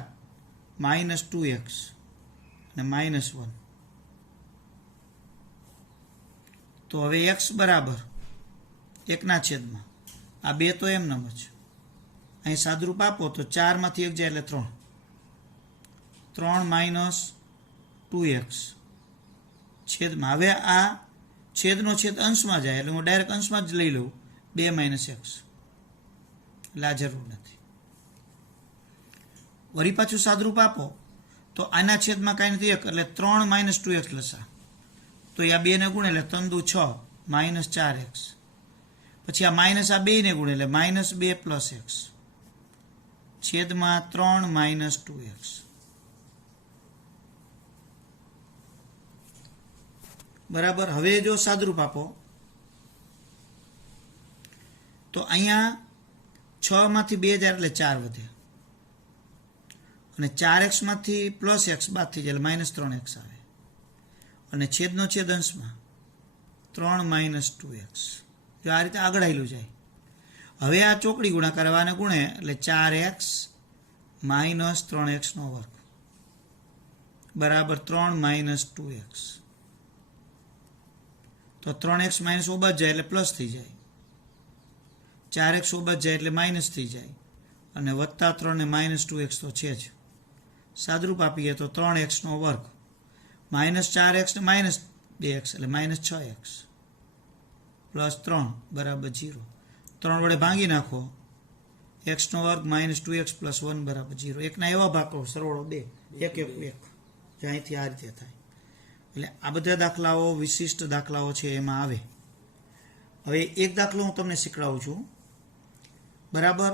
-2x અને -1. તો હવે x બરાબર 1 છેદમાં આ 2 તો એમ નમ જ, અહીં સાદુરૂપ આપો તો 4 માંથી 1 જાય એટલે 3 -2x છેદમાં. હવે આ છેદનો છેદ અંશમાં જાય એટલે હું ડાયરેક્ટ અંશમાં જ લઈ લઉં, 2 - x, એટલે આ જરૂર નથી. વળી પાછું સાદુરૂપ આપો તો આના છેદમાં કાંઈ નથી 1 એટલે 3 - 2x લસા, તો આ 2 ને ગુણે એટલે તંદુ 6 -4x. પછી આ માઇનસ આ 2 ને ગુણે એટલે -2 + x છેદમાં 3 - 2x. બરાબર. હવે જો સાદુરૂપ આપો તો અહીંયા 6 માંથી 2 જાય એટલે 4 વધે, અને 4x માંથી +x બાદ થઈ જાય એટલે -3x આવે, અને છેદનો છેદ અંશમાં 3 - 2x. જો આ રીતે આગળ આવેલું જાય. હવે આ ચોકડી ગુણાકાર આને ગુણે એટલે 4x - 3x નો વર્ગ બરાબર 3 - 2x. તો 3x માઇનસ બાદ જાય એટલે પ્લસ થઈ જાય, 4x બાદ જાય એટલે માઇનસ થઈ જાય, અને +3 ને -2x તો છે જ. સાદરૂપ આપીએ તો 3x નો વર્ગ -4x ને -2x એટલે -6x +3 બરાબર 0. 3 વડે ભાંગી નાખો, x નો વર્ગ -2x + 1 બરાબર 0. એકના એવા ભાગ કરો, સરવાળો 2, 1 1 1, જે અહીંથી આ રીતે થાય. એટલે આ બધા દાખલાઓ વિશિષ્ટ દાખલાઓ છે એમાં આવે. હવે એક દાખલો હું તમને શીખવાડું છું, બરાબર.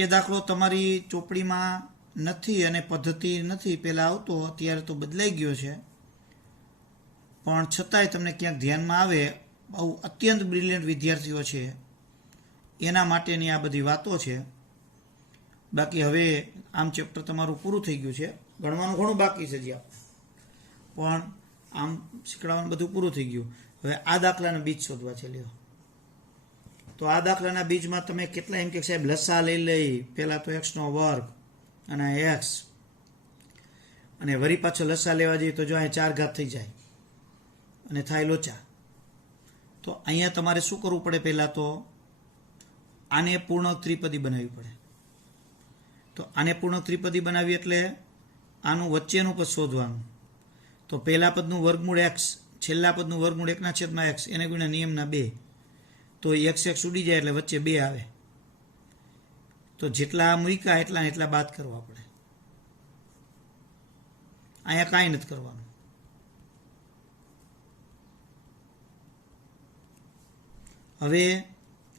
એ દાખલો તમારી ચોપડીમાં નથી અને પદ્ધતિ નથી, પહેલાં આવતો, અત્યારે તો બદલાઈ ગયો છે, પણ છતાંય તમને ક્યાંક ધ્યાનમાં આવે, બહુ અત્યંત બ્રિલિયન્ટ વિદ્યાર્થીઓ છે એના માટેની આ બધી વાતો છે. બાકી હવે આમ ચેપ્ટર તમારું પૂરું થઈ ગયું છે, ગણવાનું ઘણું બાકી છે જ્યાં, પણ આમ શીખવાડવાનું બધું પૂરું થઈ ગયું. હવે આ દાખલાના બીજ શોધવા છે. લ્યો, તો આ દાખલાના બીજમાં તમે કેટલા, એમ કે સાહેબ લસા લઈ પહેલાં તો x નો વર્ગ અને x, અને વળી પાછો લસા લેવા જઈએ તો જો અહીં 4 ઘાત થઈ જાય અને થાય લોચા. તો અહીંયા તમારે શું કરવું પડે, પહેલાં તો આને પૂર્ણ ત્રિપદી બનાવવી પડે. તો આને પૂર્ણ ત્રિપદી બનાવી એટલે આનું વચ્ચેનું પદ શોધવાનું. તો પહેલા પદનું વર્ગમૂળ x, છેલ્લા પદનું વર્ગમૂળ 1/x, એને ગુણ્યા નિયમના 2, તો x ઉડી જાય એટલે વચ્ચે 2 આવે. તો જેટલા મૂક્યા એટલા બાદ કરવા પડે. અહીંયા કાંઈ નથી કરવાનું. હવે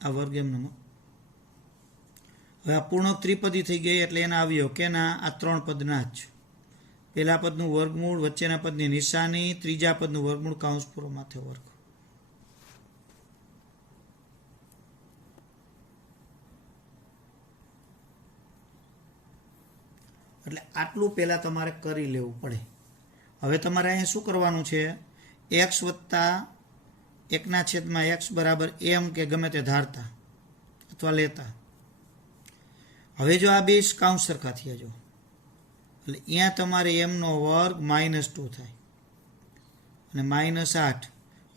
આ વર્ગ એમનો, હવે આ પૂર્ણ ત્રિપદી થઈ ગઈ એટલે એના આવ્યો કેના, આ 3 પદના જ. પહેલા પદનું વર્ગમૂળ, વચ્ચેના પદની નિશાની, ત્રીજા પદનું વર્ગમૂળ કૌંસ પૂરો માથે વર્ગ. એટલે આટલું પહેલાં તમારે કરી લેવું પડે. હવે તમારે અહીંયા શું કરવાનું છે, x વત્તા 1/x બરાબર m કે ગમે તે ધારતા અથવા લેતા. હવે જો આ બે કૌંસ સરખા થયા, જો એટલે અહીંયા તમારે m નો વર્ગ -2 થાય અને -8,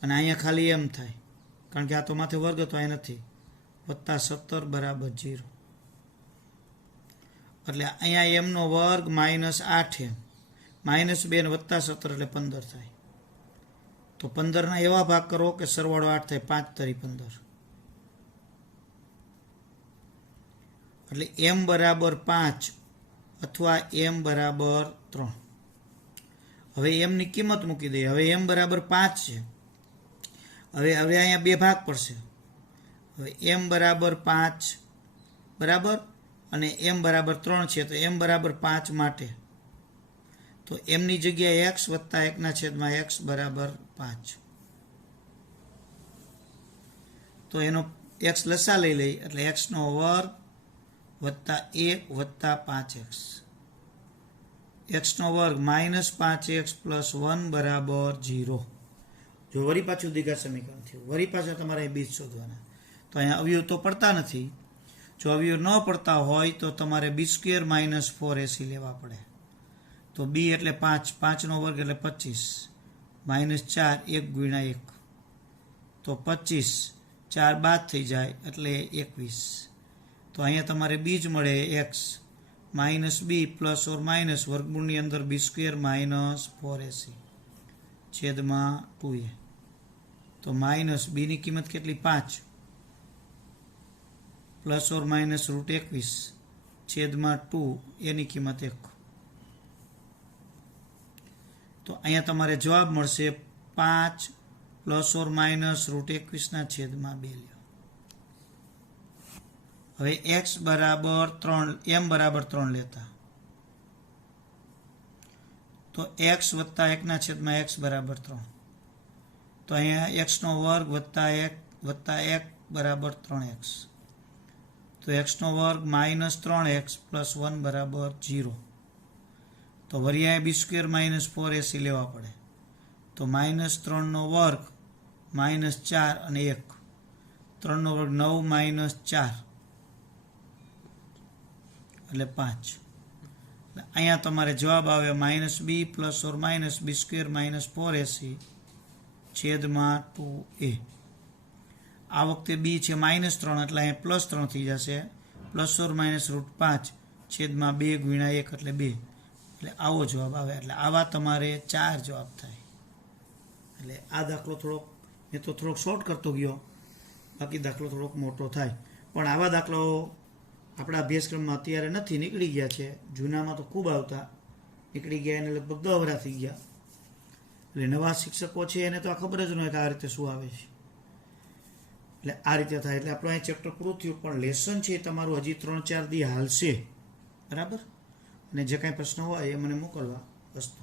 અને અહીંયા ખાલી m થાય, કારણ કે આ તો માથે વર્ગ હતો, અહીં નથી, +17 બરાબર 0. એટલે અહીંયા m નો વર્ગ -8m, -2 ને +17 એટલે 15 થાય. તો 15ના એવા ભાગ કરો કે સરવાળો 8 થાય, 5 તરી 15. એટલે m બરાબર 5 અથવા m બરાબર 3. હવે m ની કિંમત મૂકી દઈએ. હવે m બરાબર 5 છે. હવે અહીંયા બે ભાગ પડશે. હવે m બરાબર 5 બરાબર, અને m બરાબર 3 છે, તો m બરાબર 5 માટે તો m ની જગ્યાએ x વત્તા 1/x બરાબર 5. તો એનો x લસા લઈ લઈ એટલે x નો વર્ગ વત્તા 1 વત્તા 5x, x નો વર્ગ -5x + 1 બરાબર 0. જો વળી પાછું દ્વિઘાત સમીકરણ થયું, વળી પાછા તમારે બીજ શોધવાના. તો અહીંયા અવયવ તો પડતા નથી. જો અવયવ ન પડતા હોય તો તમારે b² - 4ac લેવા પડે. તો b એટલે 5, 5 નો વર્ગ એટલે 25, -4 1 ગુણ્યા 1, તો 25, 4 બાદ થઈ જાય એટલે 21. તો અહીંયા તમારે બીજ મળે x -b ± વર્ગમૂળની અંદર b² - 4ac છેદમાં 2a. તો b ની કિંમત કેટલી, 5 ± √21 છેદમાં 2, એની કિંમત 1. તો અહીંયા તમારે જવાબ મળશે 5 ± √21 છેદમાં 2. હવે x બરાબર 3, m બરાબર 3 લેતા, તો x વત્તા 1/x બરાબર 3. તો અહીંયા x નો વર્ગ વત્તા 1 બરાબર 3x. તો x નો વર્ગ -3x + 1 બરાબર 0. તો વળી b² - 4ac લેવા પડે. તો -3 નો વર્ગ -4 અને 1, 3નો વર્ગ 9 - 4 એટલે 5. અહીંયા તમારે જવાબ આવે -b ± b² - 4ac છેદમાં 2a. આ વખતે b છે -3 એટલે અહીંયા +3 થઈ જશે, ± √5 છેદમાં 2 × 1 એટલે 2. એટલે આવો જવાબ આવે. એટલે આવા તમારે 4 જવાબ થાય. એટલે આ દાખલો થોડોક મેં તો થોડોક શોર્ટ કરતો ગયો, બાકી દાખલો થોડોક મોટો થાય. પણ આવા દાખલાઓ આપણા અભ્યાસક્રમમાં અત્યારે નથી, નીકળી ગયા છે. જૂનામાં તો ખૂબ આવતા, નીકળી ગયા એને લગભગ 10 વર્ષ થઈ ગયા. એટલે નવા શિક્ષકો છે એને તો આ ખબર જ ન હોય કે આ રીતે શું આવે છે. એટલે આ રીતે થાય. એટલે આપણું અહીં ચેપ્ટર પૂરું થયું, પણ લેસન છે એ તમારું હજી 3-4 દી હાલશે, બરાબર. અને જે કાંઈ પ્રશ્ન હોય એ મને મોકલવા. અસ્તુ.